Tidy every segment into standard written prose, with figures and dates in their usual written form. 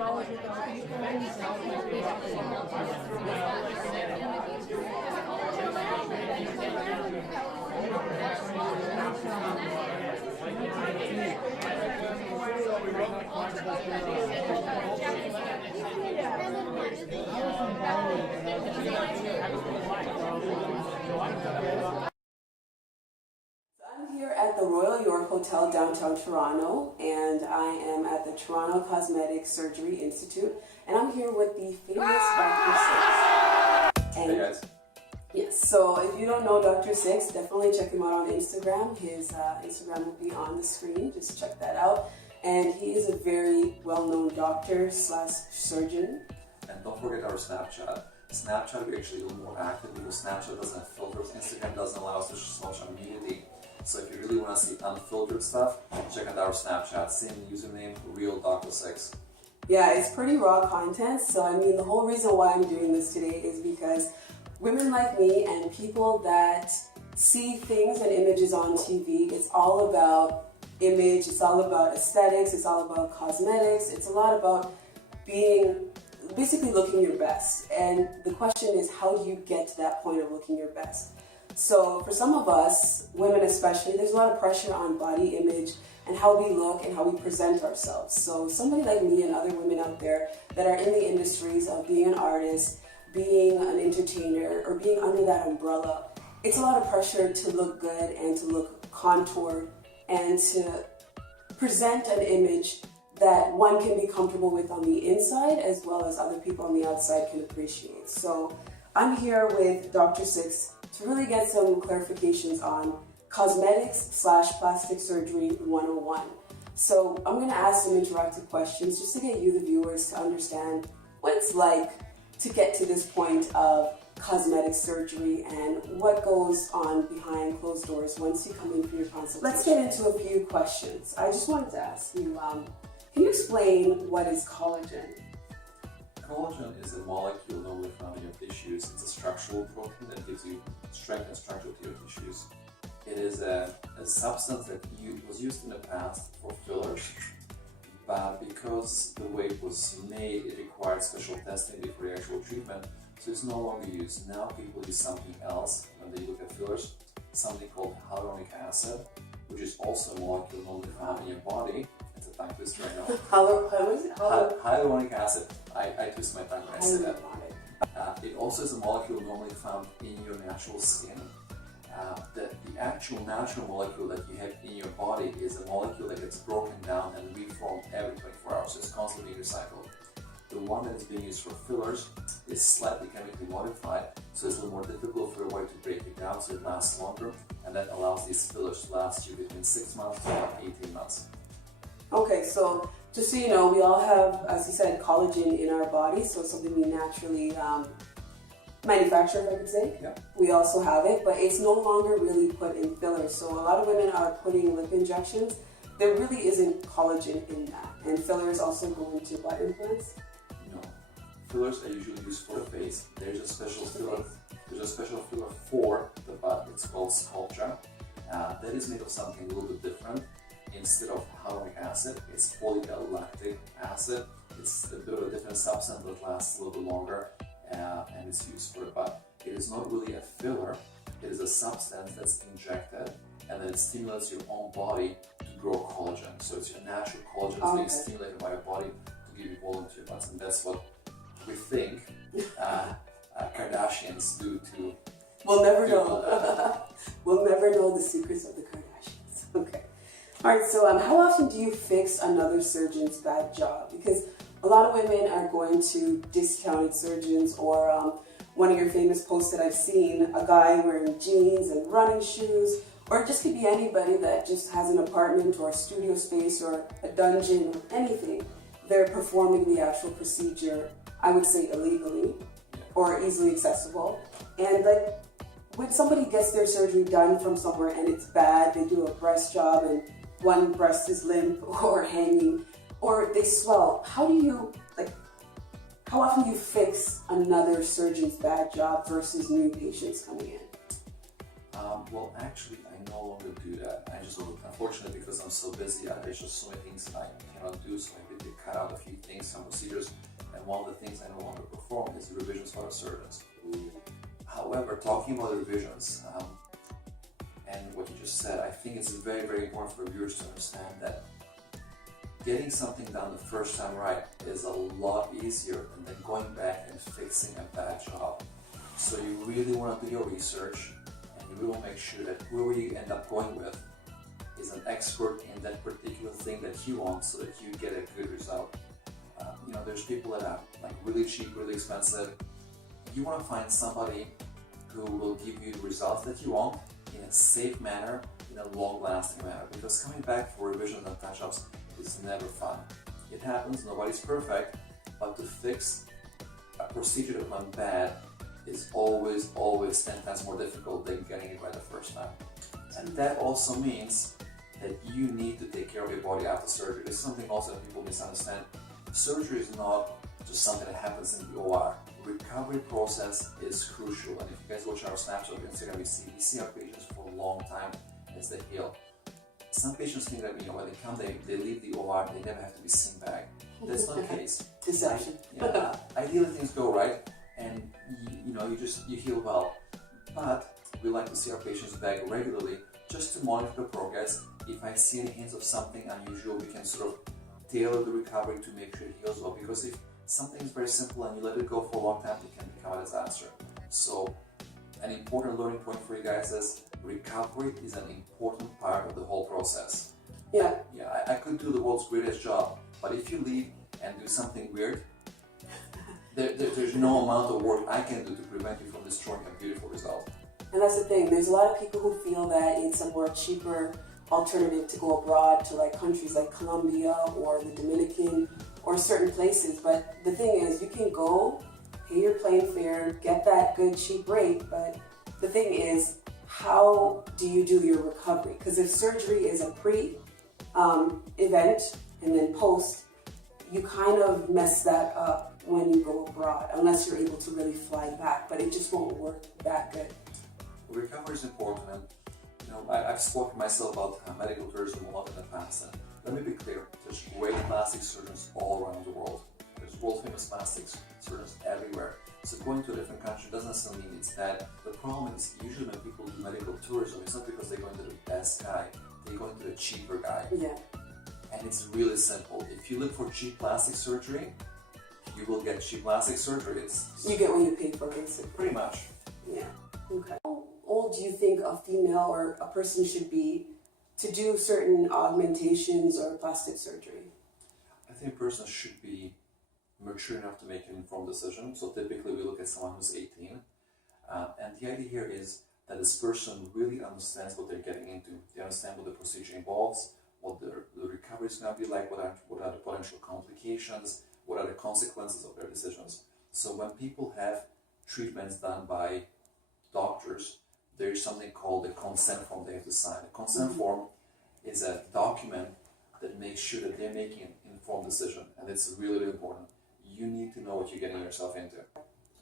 I'm here at the Royal York Hotel downtown Toronto, and I am at the Toronto Cosmetic Surgery Institute, and I'm here with the famous Dr. Six. And hey guys. Yes, so if you don't know Dr. Six, definitely check him out on Instagram. His Instagram will be on the screen, just check that out. And he is a very well-known doctor / surgeon. And don't forget our Snapchat. Snapchat, we're actually a little more active because Snapchat doesn't have filters. Instagram doesn't allow us to show social immediately. So if you really want to see unfiltered stuff, check out our Snapchat. Same username, Real Dr. Six. Yeah, it's pretty raw content. So I mean, the whole reason why I'm doing this today is because women like me and people that see things and images on TV, it's all about image, it's all about aesthetics, it's all about cosmetics, it's a lot about basically looking your best. And the question is, how do you get to that point of looking your best? So for some of us, women especially, there's a lot of pressure on body image and how we look and how we present ourselves. So somebody like me and other women out there that are in the industries of being an artist, being an entertainer, or being under that umbrella, it's a lot of pressure to look good and to look contoured and to present an image that one can be comfortable with on the inside as well as other people on the outside can appreciate. So I'm here with Dr. Six to really get some clarifications on cosmetics / plastic surgery 101. So I'm going to ask some interactive questions just to get you, the viewers, to understand what it's like to get to this point of cosmetic surgery and what goes on behind closed doors once you come in for your consultation. Let's get into a few questions. I just wanted to ask you, can you explain what is collagen? Collagen is a molecule normally found in your tissues. It's a structural protein that gives you strength and structure to your tissues. It is a substance that was used in the past for fillers, but because the way it was made, it required special testing before the actual treatment, so it's no longer used. Now people use something else when they look at fillers, something called hyaluronic acid, which is also a molecule normally found in your body. It's a tongue twister right now. Hyaluronic acid. I twist my tongue when I say that. It also is a molecule normally found in your natural skin. The actual natural molecule that you have in your body is a molecule that gets broken down and reformed every 24 hours, so it's constantly recycled. The one that is being used for fillers is slightly chemically modified, so it's a little more difficult for your body to break it down, so it lasts longer, and that allows these fillers to last you between 6 months to about 18 months. Okay, so just so you know, we all have, as you said, collagen in our body, so it's something we naturally manufacture, if I could say. Yeah. We also have it, but it's no longer really put in fillers. So a lot of women are putting lip injections. There really isn't collagen in that. And fillers also go into butt implants? No. Fillers are usually used for the face. There's a special filler. There's a special filler for the butt. It's called Sculptra. That is made of something a little bit different. Instead of hyaluronic acid, it's polylactic acid. It's a bit of a different substance that lasts a little bit longer. And it's used for the butt. It is not really a filler, it is a substance that's injected and then it stimulates your own body to grow collagen. So it's your natural collagen that's being stimulated by your body to give you volume to your butts, and that's what we think Kardashians do to... We'll never know. We'll never know the secrets of the Kardashians. Okay. Alright, so how often do you fix another surgeon's bad job? Because a lot of women are going to discounted surgeons, or one of your famous posts that I've seen, a guy wearing jeans and running shoes, or it just could be anybody that just has an apartment or a studio space or a dungeon or anything. They're performing the actual procedure, I would say illegally or easily accessible. And like when somebody gets their surgery done from somewhere and it's bad, they do a breast job and one breast is limp or hanging, or they swell, how often do you fix another surgeon's bad job versus new patients coming in? Well, actually, I no longer do that. I just, unfortunately, because I'm so busy, there's just so many things that I cannot do, so I've been they cut out a few things, some procedures, and one of the things I no longer perform is revisions for the surgeons. However, talking about the revisions, and what you just said, I think it's very, very important for viewers to understand that getting something done the first time right is a lot easier than going back and fixing a bad job. So you really want to do your research, and you really want to make sure that whoever you end up going with is an expert in that particular thing that you want, so that you get a good result. You know, there's people that are like really cheap, really expensive. You want to find somebody who will give you the results that you want in a safe manner, in a long-lasting manner, because coming back for revisions and touch-ups is never fun. It happens, nobody's perfect, but to fix a procedure that went bad is always 10 times more difficult than getting it right the first time. And that also means that you need to take care of your body after surgery. This is something also that people misunderstand. Surgery is not just something that happens in the OR. Recovery process is crucial, and if you guys watch our snapshot on Instagram, we see our patients for a long time as they heal. Some patients think that, you know, when they come, they leave the OR, they never have to be seen back. That's not the case. Deception. Ideally things go right, and you heal well. But we like to see our patients back regularly just to monitor the progress. If I see any hints of something unusual, we can sort of tailor the recovery to make sure it heals well, because if something is very simple and you let it go for a long time, it can become a disaster. So an important learning point for you guys is recovery is an important part of the whole process. Yeah. I could do the world's greatest job, but if you leave and do something weird, there's no amount of work I can do to prevent you from destroying a beautiful result. And that's the thing, there's a lot of people who feel that it's a more cheaper alternative to go abroad to like countries like Colombia or the Dominican or certain places, but the thing is, you can go, pay your plane fare, get that good cheap rate, but the thing is, how do you do your recovery? Because if surgery is a pre-event and then post, you kind of mess that up when you go abroad, unless you're able to really fly back, but it just won't work that good. Recovery is important, and I've spoken myself about medical tourism a lot in the past, and let me be clear, there's great plastic surgeons all around the world. There's world famous plastic surgeons everywhere. So going to a different country doesn't necessarily mean it's bad. The problem is usually when people do medical tourism, it's not because they're going to the best guy, they're going to the cheaper guy. Yeah. And it's really simple. If you look for cheap plastic surgery, you will get cheap plastic surgery. You get what you pay for, basically. Pretty much. Yeah. Okay. How old do you think a female or a person should be to do certain augmentations or plastic surgery? I think a person should be mature enough to make an informed decision. So typically we look at someone who's 18. And the idea here is that this person really understands what they're getting into. They understand what the procedure involves, what the recovery is going to be like, what are the potential complications, what are the consequences of their decisions. So when people have treatments done by doctors, there is something called a consent form they have to sign. A consent form is a document that makes sure that they're making an informed decision, and it's really, really important. You need to know what you're getting yourself into.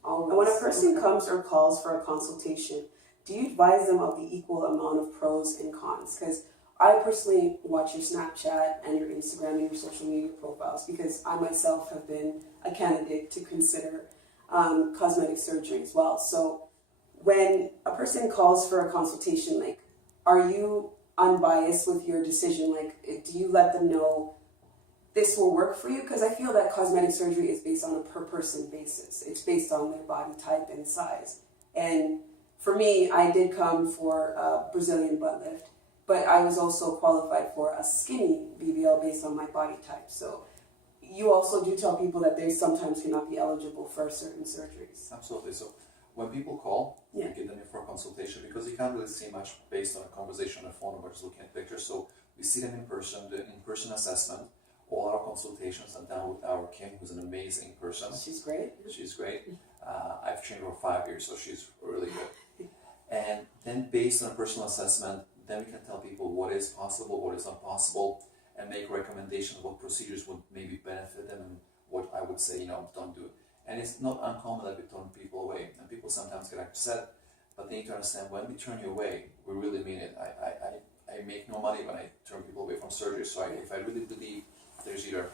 When a person comes or calls for a consultation, do you advise them of the equal amount of pros and cons? Because I personally watch your Snapchat and your Instagram and your social media profiles because I myself have been a candidate to consider cosmetic surgery as well. So when a person calls for a consultation, like, are you unbiased with your decision? Like, do you let them know this will work for you? Because I feel that cosmetic surgery is based on a per person basis. It's based on their body type and size. And for me, I did come for a Brazilian butt lift, but I was also qualified for a skinny BBL based on my body type. So you also do tell people that they sometimes cannot be eligible for certain surgeries. Absolutely. So when people call, yeah, we get them in for a consultation because you can't really see much based on a conversation on the phone or just looking at pictures. So we see them in person, the in-person assessment. All our consultations are done with our Kim, who's an amazing person. She's great. She's great. I've trained her for 5 years, so she's really good. And then based on a personal assessment, then we can tell people what is possible, what is not possible, and make recommendations of what procedures would maybe benefit them and what I would say, don't do. And it's not uncommon that we turn people away. And people sometimes get upset, but they need to understand when we turn you away, we really mean it. I make no money when I turn people away from surgery, so if I really believe there's either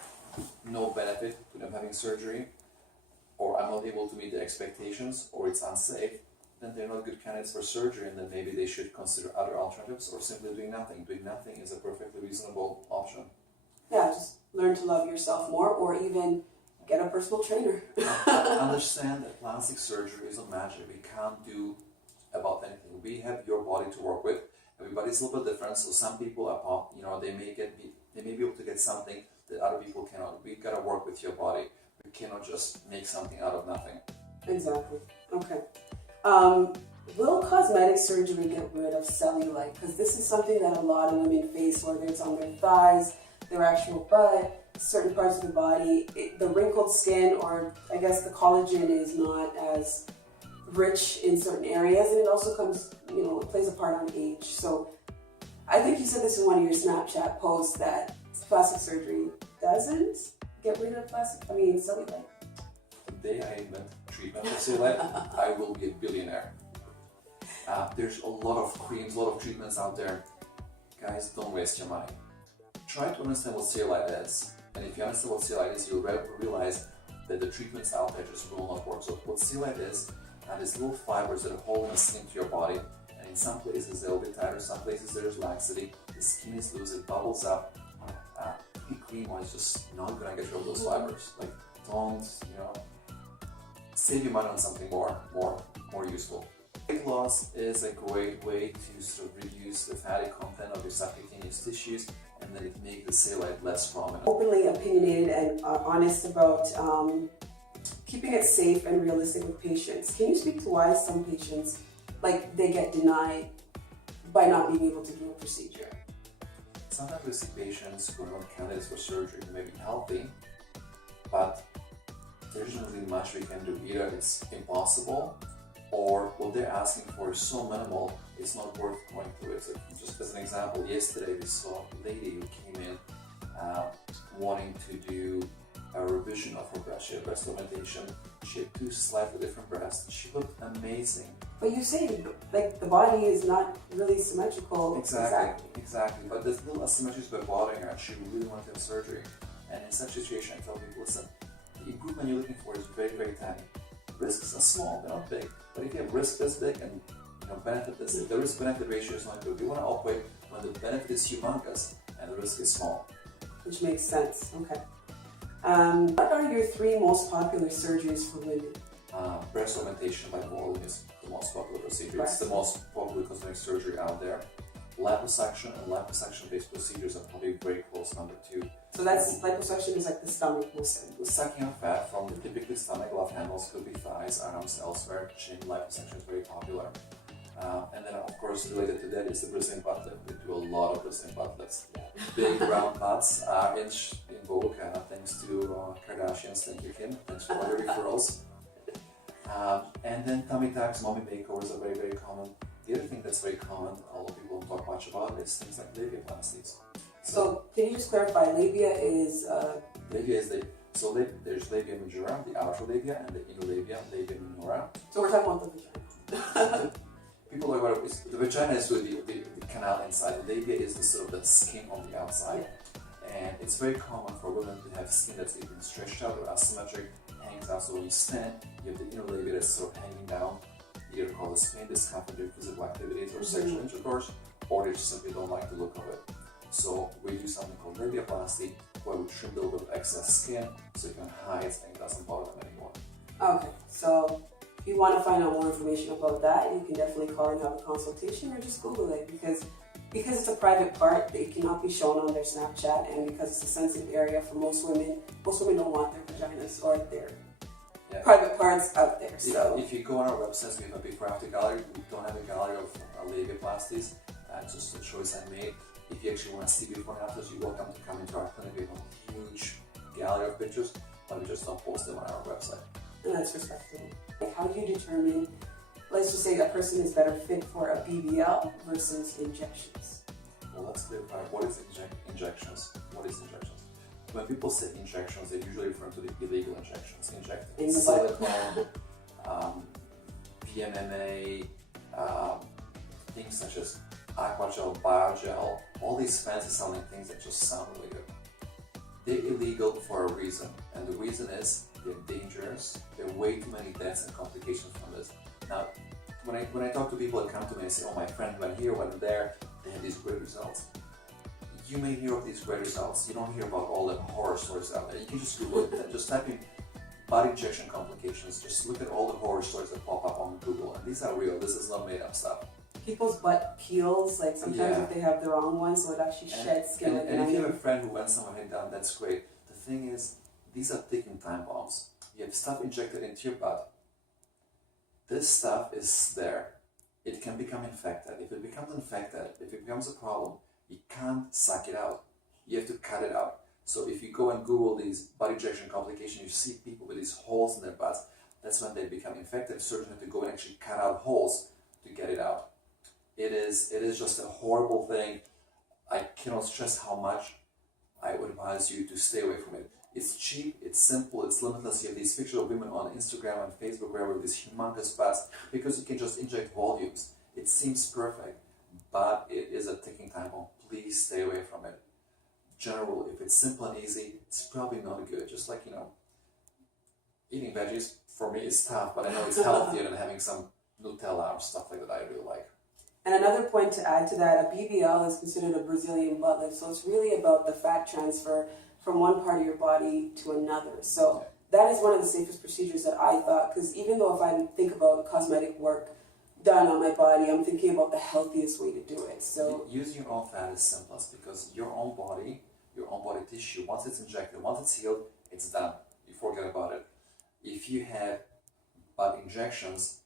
no benefit to them having surgery, or I'm not able to meet the expectations, or it's unsafe, then they're not good candidates for surgery, and then maybe they should consider other alternatives or simply doing nothing. Doing nothing is a perfectly reasonable option. Yeah, just learn to love yourself more, or even get a personal trainer. Understand that plastic surgery is not magic. We can't do about anything. We have your body to work with. Everybody's a little bit different, so some people are, they may be able to get something that other people cannot. We gotta work with your body. We cannot just make something out of nothing. Exactly. Okay. Will cosmetic surgery get rid of cellulite? Because this is something that a lot of women face, whether it's on their thighs, their actual butt, certain parts of the body. The wrinkled skin, or I guess the collagen, is not as rich in certain areas, and it also comes, it plays a part on age. So I think you said this in one of your Snapchat posts, that plastic surgery doesn't get rid of cellulite. The day I invent treatment for cellulite, I will be a billionaire. There's a lot of creams, a lot of treatments out there. Guys, don't waste your money. Try to understand what cellulite is. And if you understand what cellulite is, you'll realize that the treatments out there just will not work. So what cellulite is, these little fibers that are holding the skin to your body. And in some places they'll be tighter, some places there's laxity. The skin is loose, it bubbles up. Cream is just not gonna get rid of those fibers. Like, don't, save your money on something more useful. Weight loss is a great way to sort of reduce the fatty content of your subcutaneous tissues, and then it makes the cellulite less prominent. Openly opinionated and honest about keeping it safe and realistic with patients. Can you speak to why some patients, they get denied by not being able to do a procedure? Sometimes we see patients who are not candidates for surgery who may be healthy, but there's not really much we can do. Either it's impossible, or what they're asking for is so minimal, it's not worth going through it. So just as an example, yesterday we saw a lady who came in wanting to do a revision of her breast. She had breast augmentation. She had 2 slightly different breasts. She looked amazing. But you say the body is not really symmetrical. Exactly. But there's little asymmetries by bothering her, and she really wanted to have surgery. And in such a situation, I tell people, listen, the improvement you're looking for is very, very tiny. Risks are small, they're not big. But if you have risk this big and benefit this, the risk-benefit ratio is not good. You want to operate when the benefit is humongous and the risk is small. Which makes sense. Okay. What are your 3 most popular surgeries for women? Breast augmentation by volume is the most popular procedure. It's the most popular cosmetic surgery out there. Liposuction and liposuction-based procedures are probably very close number 2. So that's liposuction is like the stomach mostly. Sucking out fat from the typically stomach, love handles, could be thighs, arms, elsewhere. Chin liposuction is very popular. And then of course related to that is the Brazilian butt lift. We do a lot of Brazilian butt lifts. Big round butts are in vogue thanks to Kardashians. Thank you, Kim. Thanks for all your referrals. And then tummy tucks, mommy makeovers are very, very common. The other thing that's very common, a lot of people don't talk much about, is things like labiaplasties. So can you just clarify, labia is... Labia is there's labia majora, the outer labia, and the inner labia minora. So we're talking about the vagina. People talk about it, the vagina is really the canal inside. The labia is the sort of the skin on the outside. And it's very common for women to have skin that's either stretched out or asymmetric, hangs out. So when you stand, you have the inner labia that's sort of hanging down. Either causes pain, discomfort during physical activities or sexual intercourse, or they just simply don't like the look of it. So we do something called labiaplasty, where we trim a little bit of excess skin so you can hide and it doesn't bother them anymore. Okay, so if you want to find out more information about that, you can definitely call and have a consultation, or just Google it, because it's a private part, it cannot be shown on their Snapchat, and because it's a sensitive area for most women don't want their vaginas or their private parts out there. So if you go on our website, we have a before-after gallery. We don't have a gallery of labiaplasties, just a choice I made. If you actually want to see before and afters, you're welcome to come into our clinic. We have a huge gallery of pictures, but we just don't post them on our website. And that's respectable. How do you determine, let's just say, a person is better fit for a BBL versus injections? Well, let's clarify, what is injections? What is injections? When people say injections, they usually refer to the illegal injections. Injecting silicone, PMMA, things such as aquagel, biogel, all these fancy sounding things that just sound really good. They're illegal for a reason, and the reason is they're dangerous. There are way too many deaths and complications from this. Now, when I talk to people that come to me and say, oh, my friend went here, went there, they have these great results. You may hear of these great results. You don't hear about all the horror stories out there. You can just Google it. Just type in body injection complications. Just look at all the horror stories that pop up on Google. And these are real. This is not made up stuff. People's butt peels, like sometimes if they have the wrong one, so it actually sheds skin. And if you have a friend who went somewhere and done, that's great. The thing is, these are ticking time bombs. You have stuff injected into your butt. This stuff is there. It can become infected. If it becomes infected, if it becomes a problem, you can't suck it out. You have to cut it out. So if you go and Google these body injection complications, you see people with these holes in their butts. That's when they become infected. Surgeons have to go and actually cut out holes to get it out. It is just a horrible thing. I cannot stress how much I would advise you to stay away from it. It's cheap, it's simple, it's limitless. You have these pictures of women on Instagram and Facebook wherever with these humongous butts because you can just inject volumes. It seems perfect, but it is a ticking time bomb. Please stay away from it. General, if it's simple and easy, it's probably not good. Just like, eating veggies for me is tough, but I know it's healthier than having some Nutella or stuff like that I really like. And another point to add to that, a BBL is considered a Brazilian butt lift, so it's really about the fat transfer from one part of your body to another. So that is one of the safest procedures that I thought, because even though if I think about cosmetic work done on my body, I'm thinking about the healthiest way to do it. So using your own fat is simplest because your own body tissue, once it's injected, once it's healed, it's done. You forget about it. If you have butt injections,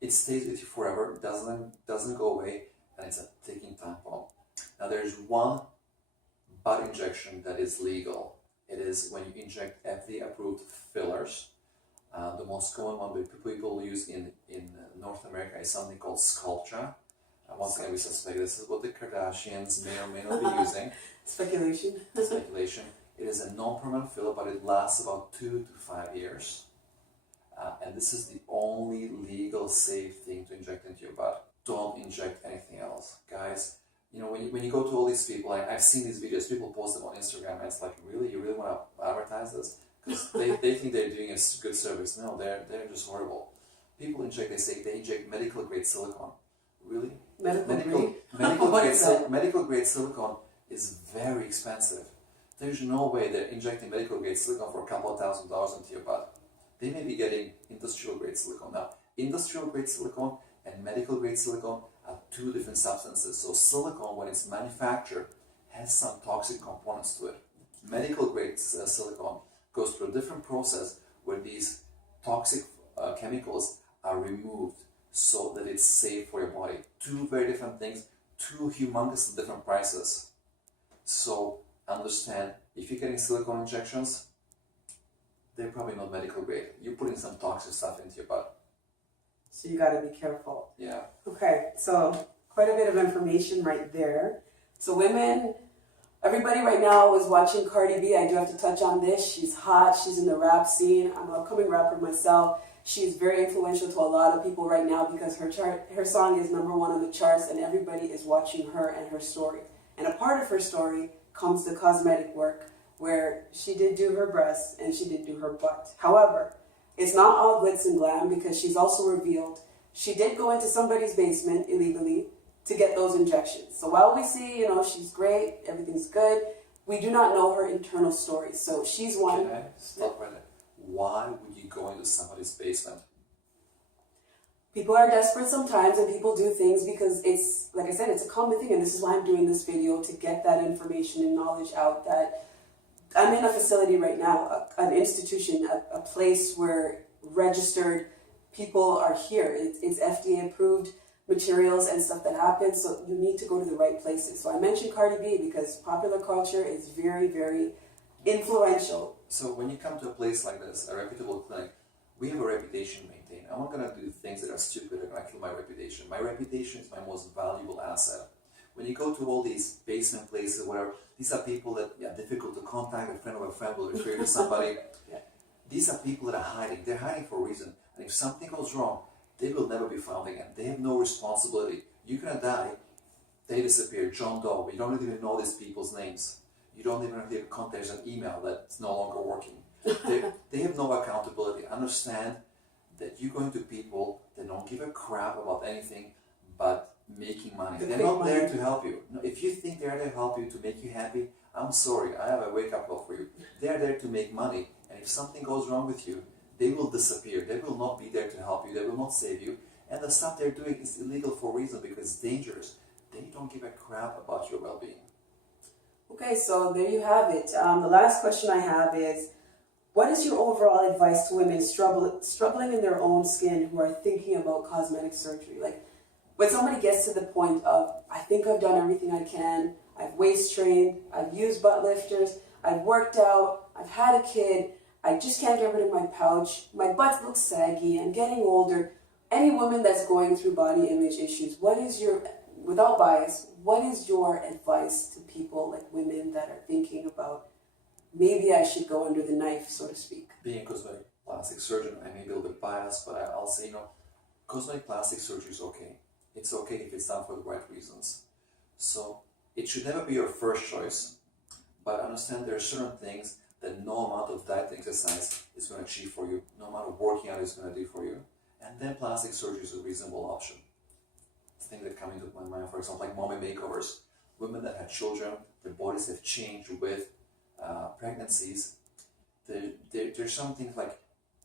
it stays with you forever, doesn't go away, and it's a ticking time bomb. Now there's one butt injection that is legal. It is when you inject FDA-approved fillers. The most common one that people use in North America is something called Sculptra. Once again, we suspect this is what the Kardashians may or may not be using. Speculation. Speculation. It is a non-permanent filler, but it lasts about 2 to 5 years. And this is the only legal safe thing to inject into your butt. Don't inject anything else. Guys, when you go to all these people, I've seen these videos, people post them on Instagram, and it's like, really? You really want to advertise this? Because they think they're doing a good service. No, they're just horrible. People inject, they inject medical grade silicone. Really? Medical grade silicone is very expensive. There's no way they're injecting medical grade silicone for a couple of $1,000s into your butt. They may be getting industrial grade silicone. Now, industrial grade silicone and medical grade silicone are two different substances. So silicone, when it's manufactured, has some toxic components to it. Medical grade silicone goes through a different process where these toxic chemicals are removed so that it's safe for your body. Two very different things, two humongously different prices. So understand, if you're getting silicone injections, they're probably not medical grade. You're putting some toxic stuff into your butt. So you gotta be careful. Yeah. Okay, so quite a bit of information right there. So women, everybody right now is watching Cardi B. I do have to touch on this. She's hot, she's in the rap scene. I'm an upcoming rapper myself. She's very influential to a lot of people right now because her song is #1 on the charts and everybody is watching her and her story. And a part of her story comes the cosmetic work, where she did do her breasts and she did do her butt. However, it's not all glitz and glam because she's also revealed she did go into somebody's basement illegally to get those injections. So while we see, she's great, everything's good, we do not know her internal story. So she's one. Can I stop right there? Why would you go into somebody's basement? People are desperate sometimes and people do things because it's, like I said, it's a common thing, and this is why I'm doing this video, to get that information and knowledge out. That I'm in a facility right now, an institution, a place where registered people are here. It's FDA approved materials and stuff that happens, so you need to go to the right places. So I mentioned Cardi B because popular culture is very, very influential. So when you come to a place like this, a reputable clinic, we have a reputation to maintain. I'm not going to do things that are stupid that are going to kill my reputation. My reputation is my most valuable asset. When you go to all these basement places, whatever, these are people that are difficult to contact. A friend of a friend will refer you to somebody. Yeah. These are people that are hiding. They're hiding for a reason. And if something goes wrong, they will never be found again. They have no responsibility. You're going to die. They disappear. John Doe. We don't even know these people's names. You don't even have to contact an email that's no longer working. They have no accountability. Understand that you're going to people that don't give a crap about anything but making money. They're not there to help you. No, if you think they're there to help you, to make you happy, I'm sorry, I have a wake-up call for you. They're there to make money, and if something goes wrong with you, they will disappear. They will not be there to help you. They will not save you. And the stuff they're doing is illegal for a reason, because it's dangerous. They don't give a crap about your well-being. Okay, so there you have it. The last question I have is, what is your overall advice to women struggling in their own skin who are thinking about cosmetic surgery? Like, when somebody gets to the point of, I think I've done everything I can, I've waist trained, I've used butt lifters, I've worked out, I've had a kid, I just can't get rid of my pouch, my butt looks saggy, I'm getting older. Any woman that's going through body image issues, what is your, without bias, what is your advice to people, like women that are thinking about, maybe I should go under the knife, so to speak? Being a cosmetic plastic surgeon, I may be a little bit biased, but I'll say, cosmetic plastic surgery is okay. It's okay if it's done for the right reasons. So it should never be your first choice, but understand there are certain things that no amount of diet and exercise is going to achieve for you, no amount of working out is going to do for you. And then plastic surgery is a reasonable option. Things that come into my mind, for example, like mommy makeovers. Women that had children, their bodies have changed with pregnancies. There's some things like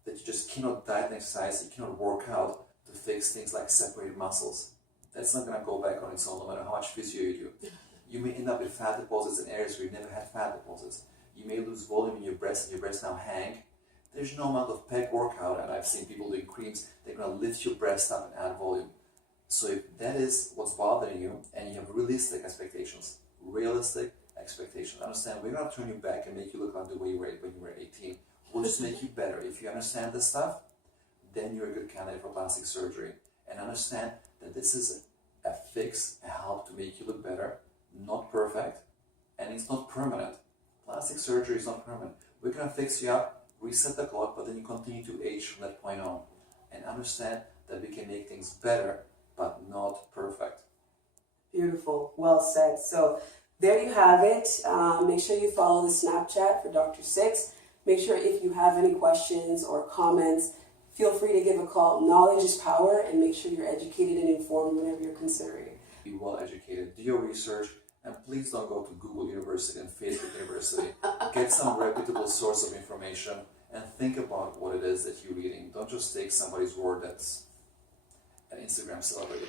that you just cannot diet and exercise, you cannot work out to fix things like separated muscles. That's not going to go back on its own no matter how much physio you do. You may end up with fat deposits in areas where you've never had fat deposits. You may lose volume in your breasts and your breasts now hang. There's no amount of pec workout, and I've seen people doing creams, they're going to lift your breast up and add volume. So if that is what's bothering you, and you have realistic expectations, understand we're not turn you back and make you look like the way you were when you were 18. We'll just make you better. If you understand this stuff, then you're a good candidate for plastic surgery. And understand that this is a fix, a help to make you look better, not perfect, and it's not permanent. Plastic surgery is not permanent. We're going to fix you up, reset the clock, but then you continue to age from that point on. And understand that we can make things better, but not perfect. Beautiful. Well said. So there you have it. Make sure you follow the Snapchat for Dr. Six. Make sure if you have any questions or comments, feel free to give a call. Knowledge is power, and make sure you're educated and informed whenever you're considering. Be well educated, do your research, and please don't go to Google University and Facebook University. Get some reputable source of information and think about what it is that you're reading. Don't just take somebody's word that's an Instagram celebrity.